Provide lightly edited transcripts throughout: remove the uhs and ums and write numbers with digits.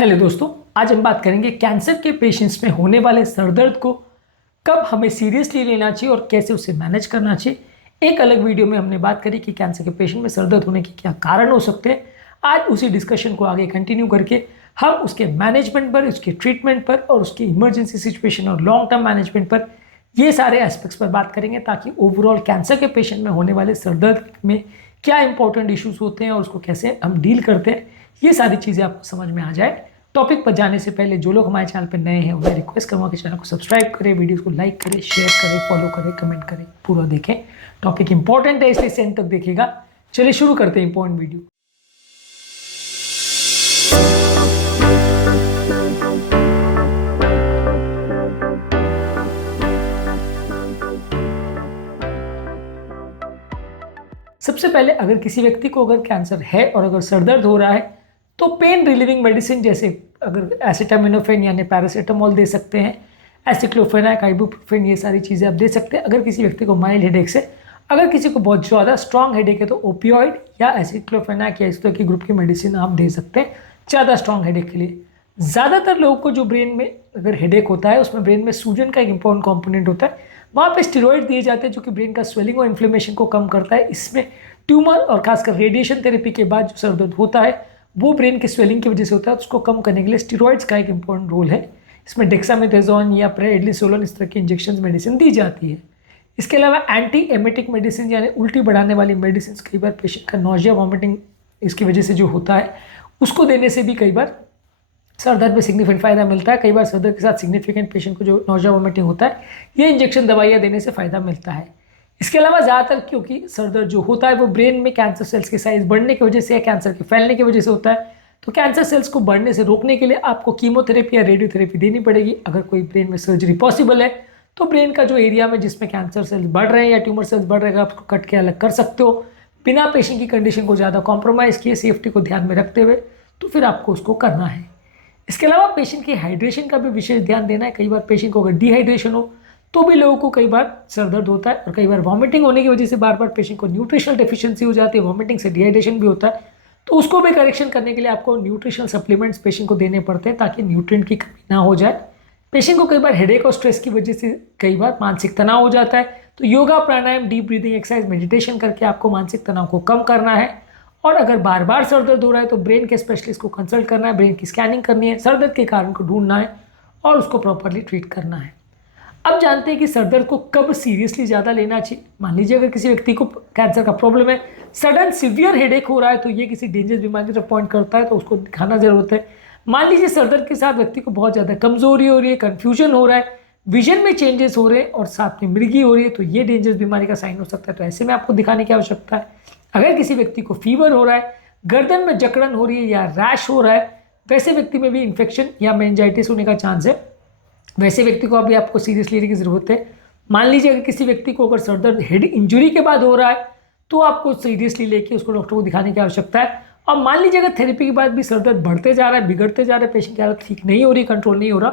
Hello दोस्तों, आज हम बात करेंगे कैंसर के पेशेंट्स में होने वाले सर दर्द को कब हमें सीरियसली लेना चाहिए और कैसे उसे मैनेज करना चाहिए। एक अलग वीडियो में हमने बात करी कि कैंसर के पेशेंट में सर दर्द होने के क्या कारण हो सकते हैं। आज उसी डिस्कशन को आगे कंटिन्यू करके हम उसके मैनेजमेंट पर, उसके ट्रीटमेंट पर और उसकी इमरजेंसी सिचुएशन और लॉन्ग टर्म मैनेजमेंट पर, ये सारे एस्पेक्ट्स पर बात करेंगे ताकि ओवरऑल कैंसर के पेशेंट में होने वाले सर दर्द में क्या इंपॉर्टेंट इश्यूज होते हैं और उसको कैसे हम डील करते हैं, ये सारी चीज़ें आपको समझ में आ जाए। टॉपिक पर जाने से पहले जो लोग हमारे चैनल पर नए हैं उन्हें रिक्वेस्ट करूँगा कि चैनल को सब्सक्राइब करें, वीडियोस को लाइक करें, शेयर करें, फॉलो करें, कमेंट करें, पूरा देखें। टॉपिक इंपॉर्टेंट है इसलिए एंड तक देखिएगा। चलिए शुरू करते हैं इंपॉर्टेंट वीडियो। सबसे पहले अगर किसी व्यक्ति को अगर कैंसर है और अगर सर दर्द हो रहा है तो पेन रिलीविंग मेडिसिन जैसे अगर एसिटामिनोफेन यानी पैरासीटामोल दे सकते हैं, एसिक्लोफेनाक, आइबुप्रोफेन, ये सारी चीज़ें आप दे सकते हैं। अगर किसी व्यक्ति को माइल्ड हेडेक से, अगर किसी को बहुत ज़्यादा स्ट्रॉन्ग हेडेक है तो ओपियोइड या एसिक्लोफेनाक या इस तरह की ग्रुप की मेडिसिन आप दे सकते हैं ज़्यादा स्ट्रॉन्ग हेडेक के लिए। ज़्यादातर लोगों को जो ब्रेन में अगर हेडेक होता है उसमें ब्रेन में सूजन का एक इंपॉर्टेंट कॉम्पोनेंट होता है, वहाँ पे स्टेरॉइड दिए जाते हैं जो कि ब्रेन का स्वेलिंग और इन्फ्लेमेशन को कम करता है। इसमें ट्यूमर और खासकर रेडिएशन थेरेपी के बाद जो सर दर्द होता है वो ब्रेन के स्वेलिंग की वजह से होता है, उसको कम करने के लिए स्टेरॉइड्स का एक इंपॉर्टेंट रोल है। इसमें डेक्सामेथासोन या प्रेडिसोलोन इस तरह की इंजेक्शन मेडिसिन दी जाती है। इसके अलावा एंटी एमेटिक मेडिसिन यानी उल्टी बढ़ाने वाली मेडिसिन कई बार पेशेंट का नोजिया, वॉमिटिंग इसकी वजह से जो होता है उसको देने से भी कई बार सर दर्द में सिग्निफिकेंट फ़ायदा मिलता है। कई बार सर दर्द के साथ सिग्निफिकेंट पेशेंट को जो नोजिया, वॉमिटिंग होता है, ये इंजेक्शन दवाइयाँ देने से फ़ायदा मिलता है। इसके अलावा ज़्यादातर क्योंकि सर दर्द जो होता है वो ब्रेन में कैंसर सेल्स के साइज बढ़ने की वजह से या कैंसर के फैलने की वजह से होता है, तो कैंसर सेल्स को बढ़ने से रोकने के लिए आपको कीमोथेरेपी या रेडियोथेरेपी देनी पड़ेगी। अगर कोई ब्रेन में सर्जरी पॉसिबल है तो ब्रेन का जो एरिया में जिसमें कैंसर सेल्स बढ़ रहे हैं या ट्यूमर सेल्स बढ़ रहे हैं आप उसको कट के अलग कर सकते हो बिना पेशेंट की कंडीशन को ज़्यादा कॉम्प्रोमाइज़ किए, सेफ्टी को ध्यान में रखते हुए, तो फिर आपको उसको करना है। इसके अलावा पेशेंट की हाइड्रेशन का भी विशेष ध्यान देना है। कई बार पेशेंट को अगर डिहाइड्रेशन हो तो भी लोगों को कई बार सर दर्द होता है और कई बार वॉमिटिंग होने की वजह से बार बार पेशेंट को न्यूट्रिशनल डेफिशिएंसी हो जाती है, वॉमिटिंग से डिहाइड्रेशन भी होता है, तो उसको भी करेक्शन करने के लिए आपको न्यूट्रिशनल सप्लीमेंट्स पेशेंट को देने पड़ते हैं ताकि न्यूट्रिएंट की कमी ना हो जाए। पेशेंट को कई बार हेडेक और स्ट्रेस की वजह से कई बार मानसिक तनाव हो जाता है, तो योगा, प्राणायाम, डीप ब्रीदिंग एक्सरसाइज, मेडिटेशन करके आपको मानसिक तनाव को कम करना है। और अगर बार बार सर दर्द हो रहा है तो ब्रेन के स्पेशलिस्ट को कंसल्ट करना है, ब्रेन की स्कैनिंग करनी है, सर दर्द के कारण को ढूंढना है और उसको प्रॉपरली ट्रीट करना है। अब जानते हैं कि सर दर्द को कब सीरियसली ज़्यादा लेना चाहिए। मान लीजिए अगर किसी व्यक्ति को कैंसर का प्रॉब्लम है, सडन सीवियर हेडेक हो रहा है, तो ये किसी डेंजरस बीमारी की तरफ पॉइंट करता है, तो उसको दिखाना ज़रूरत है। मान लीजिए सर दर्द के साथ व्यक्ति को बहुत ज़्यादा कमजोरी हो रही है, कन्फ्यूजन हो रहा है, विजन में चेंजेस हो रहे हैं और साथ में मृगी हो रही है, तो ये डेंजरस बीमारी का साइन हो सकता है, तो ऐसे में आपको दिखाने की आवश्यकता है। अगर किसी व्यक्ति को फीवर हो रहा है, गर्दन में जकड़न हो रही है या रैश हो रहा है, वैसे व्यक्ति में भी इन्फेक्शन या मेनिंजाइटिस होने का चांस है, वैसे व्यक्ति को अभी आपको सीरियस लेने की ज़रूरत है। मान लीजिए अगर किसी व्यक्ति को अगर सर दर्द हेड इंजरी के बाद हो रहा है तो आपको सीरियसली लेके उसको डॉक्टर को दिखाने की आवश्यकता है। और मान लीजिए अगर थेरेपी के बाद भी सर दर्द बढ़ते जा रहा है, बिगड़ते जा रहा है, पेशेंट की हालत ठीक नहीं हो रही, कंट्रोल नहीं हो रहा,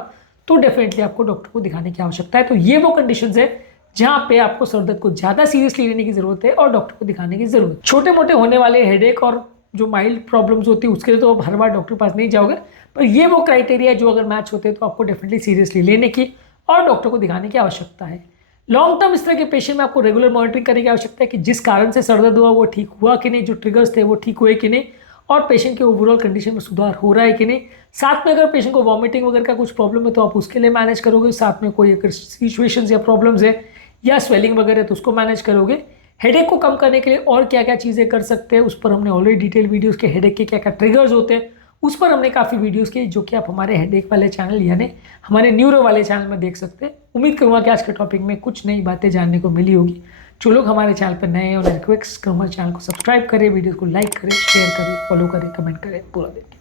तो डेफिनेटली आपको डॉक्टर को दिखाने की आवश्यकता है। तो ये वो कंडीशंस है जहाँ पे आपको सर दर्द को ज़्यादा सीरियसली लेने की ज़रूरत है और डॉक्टर को दिखाने की ज़रूरत है। छोटे मोटे होने वाले हेडेक और जो माइल्ड प्रॉब्लम्स होती है उसके लिए तो आप हर बार डॉक्टर के पास नहीं जाओगे, पर ये वो क्राइटेरिया जो अगर मैच होते हैं तो आपको डेफिनेटली सीरियसली लेने की और डॉक्टर को दिखाने की आवश्यकता है। लॉन्ग टर्म इस तरह के पेशेंट में आपको रेगुलर मॉनिटरिंग करने की आवश्यकता है कि जिस कारण से सर दर्द हुआ वो ठीक हुआ कि नहीं, जो ट्रिगर्स थे वो ठीक हुए कि नहीं, और पेशेंट के ओवरऑल कंडीशन में सुधार हो रहा है कि नहीं। साथ में अगर पेशेंट को वॉमिटिंग वगैरह का कुछ प्रॉब्लम है तो आप उसके लिए मैनेज करोगे, साथ में कोई अगर सिचुएशंस या प्रॉब्लम्स है या स्वेलिंग वगैरह तो उसको मैनेज करोगे। हेडेक को कम करने के लिए और क्या क्या चीज़ें कर सकते हैं उस पर हमने ऑलरेडी डिटेल वीडियोस के हेडेक के क्या क्या ट्रिगर्स होते हैं उस पर हमने काफ़ी वीडियोस की, जो कि आप हमारे हेडेक वाले चैनल यानी हमारे न्यूरो वाले चैनल में देख सकते हैं। उम्मीद करूँगा कि आज के टॉपिक में कुछ नई बातें जानने को मिली होगी। जो लोग हमारे चैनल पर नए हैं उन्हें रिक्वेस्ट करूँगा चैनल को सब्सक्राइब करें, वीडियो को लाइक करें, शेयर करें, फॉलो करें, कमेंट करें, पूरा देखें।